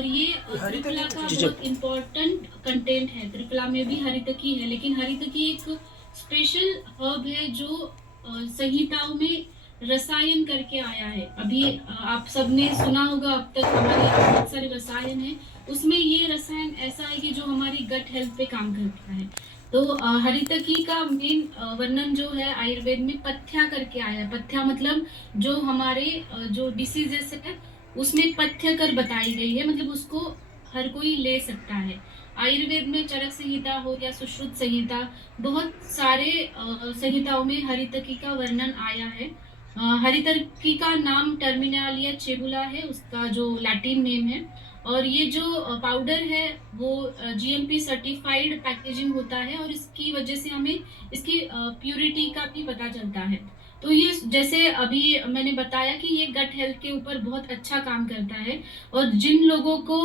और ये त्रिफला का बहुत इम्पोर्टेंट कंटेंट है। त्रिफला में भी हरितकी है, लेकिन हरितकी एक स्पेशल हर्ब है जो संहिताओं में रसायन करके आया है। अभी आप सबने सुना होगा, अब तक हमारे यहाँ बहुत सारे रसायन हैं, उसमें ये रसायन ऐसा है कि जो हमारी गट हेल्थ पे काम करता है। तो हरितकी का मेन वर्णन जो है आयुर्वेद में पथ्या करके आया है। पथ्या मतलब जो हमारे जो डिसीजेस है उसमें पथ्य कर बताई गई है, मतलब उसको हर कोई ले सकता है। आयुर्वेद में चरक संहिता हो या सुश्रुत संहिता, बहुत सारे संहिताओं में हरितकी का वर्णन आया है। हरितकी का नाम टर्मिनालिया चेबुला है, उसका जो लैटिन नेम है। और ये जो पाउडर है वो जीएमपी सर्टिफाइड पैकेजिंग होता है, और इसकी वजह से हमें इसकी प्यूरिटी का भी पता चलता है। तो ये जैसे अभी मैंने बताया कि ये गट हेल्थ के ऊपर बहुत अच्छा काम करता है। और जिन लोगों को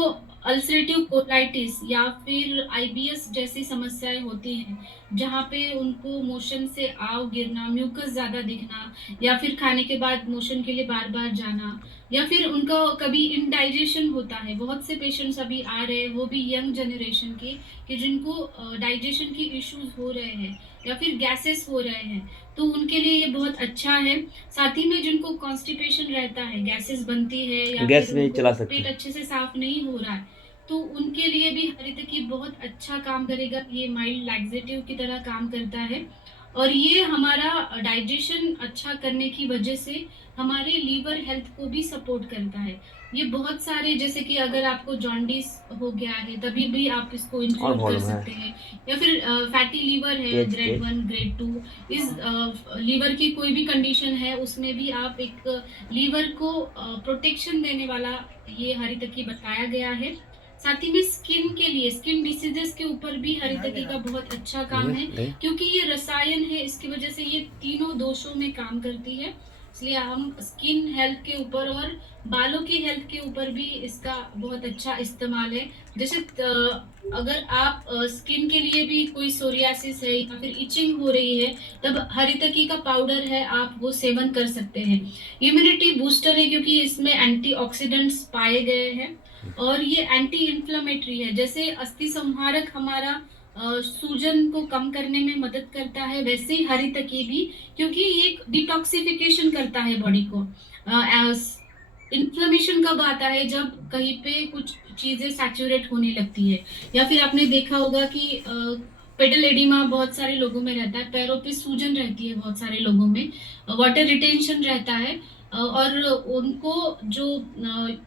अल्सरेटिव कोलाइटिस या फिर आईबीएस जैसी समस्याएं होती हैं, जहाँ पे उनको मोशन से आव गिरना, म्यूकस ज्यादा दिखना, या फिर खाने के बाद मोशन के लिए बार बार जाना, या फिर उनका कभी इनडाइजेशन होता है। बहुत से पेशेंट्स अभी आ रहे हैं, वो भी यंग जनरेशन के, कि जिनको डाइजेशन की इश्यूज हो रहे हैं या फिर गैसेस हो रहे हैं, तो उनके लिए ये बहुत अच्छा है। साथ ही में जिनको कॉन्स्टिपेशन रहता है, गैसेस बनती है, या गैस फिर नहीं उनको चला सकते। पेट अच्छे से साफ नहीं हो रहा है, तो उनके लिए भी हरितकी बहुत अच्छा काम करेगा। ये माइल्ड लैक्सेटिव की तरह काम करता है। और ये हमारा डाइजेशन अच्छा करने की वजह से हमारे लीवर हेल्थ को भी सपोर्ट करता है। ये बहुत सारे, जैसे कि अगर आपको जॉन्डिस हो गया है तभी भी आप इसको और इंक्लूड कर प्रॉब्लम है। सकते हैं। या फिर फैटी लीवर है, तेज ग्रेड तेज। 1 ग्रेड 2, इस लीवर की कोई भी कंडीशन है उसमें भी आप एक लीवर को प्रोटेक्शन देने वाला ये हरितकी बताया गया है। साथ ही में स्किन के लिए, स्किन डिसीजेस के ऊपर भी हरितकी का बहुत अच्छा काम है, नहीं। क्योंकि ये रसायन है, इसकी वजह से ये तीनों दोषों में काम करती है। इसलिए हम स्किन हेल्थ के ऊपर और बालों की हेल्थ के ऊपर भी इसका बहुत अच्छा इस्तेमाल है। जैसे अगर आप स्किन के लिए भी कोई सोरियासिस है या फिर इचिंग हो रही है, तब हरितकी का पाउडर है, आप वो सेवन कर सकते हैं। इम्यूनिटी बूस्टर है, क्योंकि इसमें एंटीऑक्सीडेंट्स पाए गए हैं। और ये एंटी इंफ्लेमेटरी है, जैसे अस्थि संहारक हमारा सूजन को कम करने में मदद करता है, वैसे ही हरितकी भी, क्योंकि ये एक डिटॉक्सिफिकेशन करता है बॉडी को। इन्फ्लेमेशन कब आता है, जब कहीं पे कुछ चीजें सैचुरेट होने लगती है, या फिर आपने देखा होगा कि पेडल एडिमा बहुत सारे लोगों में रहता है, पैरों पे सूजन रहती है बहुत सारे लोगों में, वाटर रिटेंशन रहता है, और उनको जो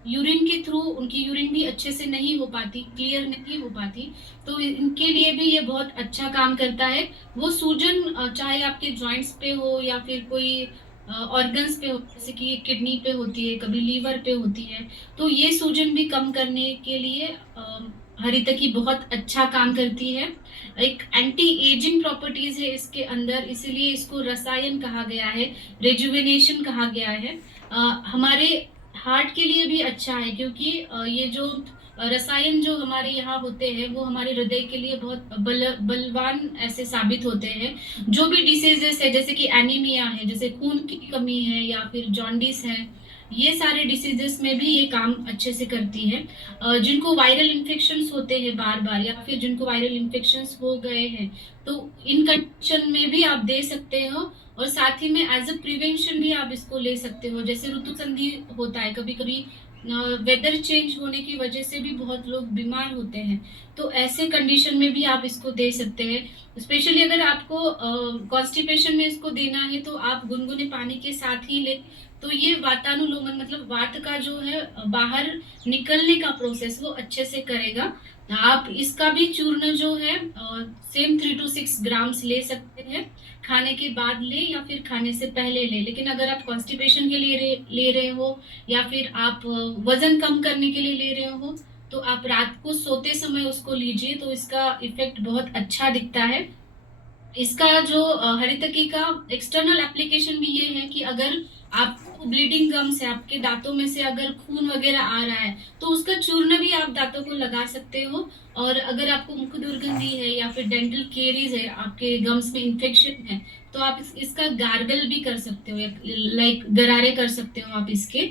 यूरिन के थ्रू उनकी यूरिन भी अच्छे से नहीं हो पाती, क्लियर नहीं हो पाती, तो इनके लिए भी ये बहुत अच्छा काम करता है। वो सूजन चाहे आपके जॉइंट्स पे हो या फिर कोई ऑर्गन्स पे हो, जैसे कि किडनी पे होती है, कभी लीवर पे होती है, तो ये सूजन भी कम करने के लिए हरितकी बहुत अच्छा काम करती है। एक एंटी एजिंग प्रॉपर्टीज है इसके अंदर, इसीलिए इसको रसायन कहा गया है, रेजुवेनेशन कहा गया है। हमारे हार्ट के लिए भी अच्छा है, क्योंकि ये जो रसायन जो हमारे यहाँ होते हैं वो हमारे हृदय के लिए बहुत बलवान ऐसे साबित होते हैं। जो भी डिसीजेस है, जैसे कि एनीमिया है, जैसे खून की कमी है, या फिर जॉन्डिस है, ये सारे डिसीजेस में भी ये काम अच्छे से करती है। जिनको वायरल इन्फेक्शंस होते हैं बार बार, या फिर जिनको वायरल इन्फेक्शंस हो गए हैं, तो इन कंडीशन में भी आप दे सकते हो। और साथ ही में एज अ प्रिवेंशन भी आप इसको ले सकते हो। जैसे ऋतु संधि होता है, कभी कभी वेदर चेंज होने की वजह से भी बहुत लोग बीमार होते हैं, तो ऐसे कंडीशन में भी आप इसको दे सकते हैं। स्पेशली अगर आपको कॉन्स्टिपेशन में इसको देना है, तो आप गुनगुने पानी के साथ ही ले, तो ये वातानुलोमन मतलब वात का जो है बाहर निकलने का प्रोसेस वो अच्छे से करेगा। आप इसका भी चूर्ण जो है सेम 3 to 6 ग्राम्स ले सकते हैं, खाने के बाद ले या फिर खाने से पहले ले। लेकिन अगर आप कॉन्स्टिपेशन के लिए ले रहे हो, या फिर आप वजन कम करने के लिए ले रहे हो, तो आप रात को सोते समय उसको लीजिए, तो इसका इफेक्ट बहुत अच्छा दिखता है। इसका जो हरितकी का एक्सटर्नल एप्लीकेशन भी ये है कि अगर आपको ब्लीडिंग गम्स है, आपके दांतों में से अगर खून वगैरह आ रहा है तो उसका चूर्ण भी आप दांतों को लगा सकते हो। और अगर आपको मुख दुर्गंधी है या फिर डेंटल केरीज है, आपके गम्स में इन्फेक्शन है, तो आप इसका गार्गल भी कर सकते हो, लाइक गरारे कर सकते हो आप इसके।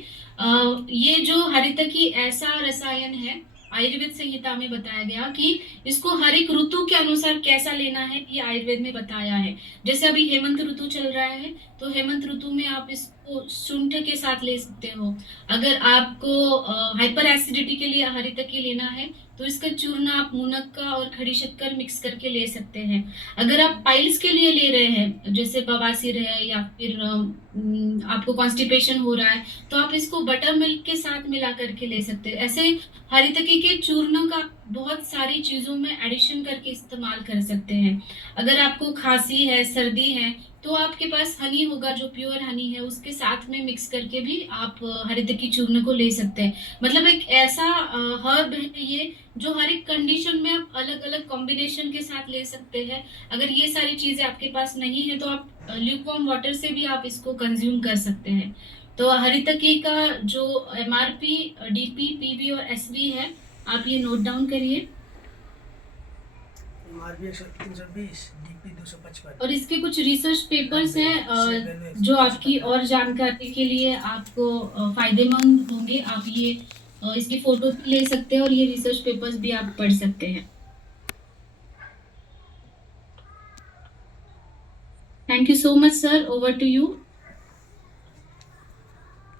ये जो हरितकी ऐसा रसायन है, आयुर्वेद संहिता में बताया गया कि इसको हर एक ऋतु के अनुसार कैसा लेना है, ये आयुर्वेद में बताया है। जैसे अभी हेमंत ऋतु चल रहा है, तो हेमंत ऋतु में आप इसको शुंठ के साथ ले सकते हो। अगर आपको हाइपर एसिडिटी के लिए हरितकी लेना है, तो इसका चूर्ण आप मुनक्का और खड़ी शक्कर मिक्स करके ले सकते हैं। अगर आप पाइल्स के लिए ले रहे हैं, जैसे बवासीर है या फिर आपको कॉन्स्टिपेशन हो रहा है, तो आप इसको बटर मिल्क के साथ मिला करके ले सकते हैं। ऐसे हरितकी के चूर्ण का बहुत सारी चीजों में एडिशन करके इस्तेमाल कर सकते हैं। अगर आपको खांसी है, सर्दी है, तो आपके पास हनी होगा, जो प्योर हनी है, उसके साथ में मिक्स करके भी आप हरितकी चूर्ण को ले सकते हैं। मतलब एक ऐसा हर्ब है ये, जो हर एक कंडीशन में आप अलग अलग कॉम्बिनेशन के साथ ले सकते हैं। अगर ये सारी चीजें आपके पास नहीं है, तो आप ल्यूकवार्म वाटर से भी आप इसको कंज्यूम कर सकते हैं। तो हरितकी का जो एमआरपी, डीपी, पीबी और एसबी है, आप ये नोट डाउन करिए। MRP 320, DP 255। और इसके कुछ रिसर्च पेपर्स हैं जो आपकी और जानकारी के लिए आपको फायदेमंद होंगे। आप ये इसकी फोटो भी ले सकते हैं और ये रिसर्च पेपर्स भी आप पढ़ सकते हैं। Thank you so much sir, over to you.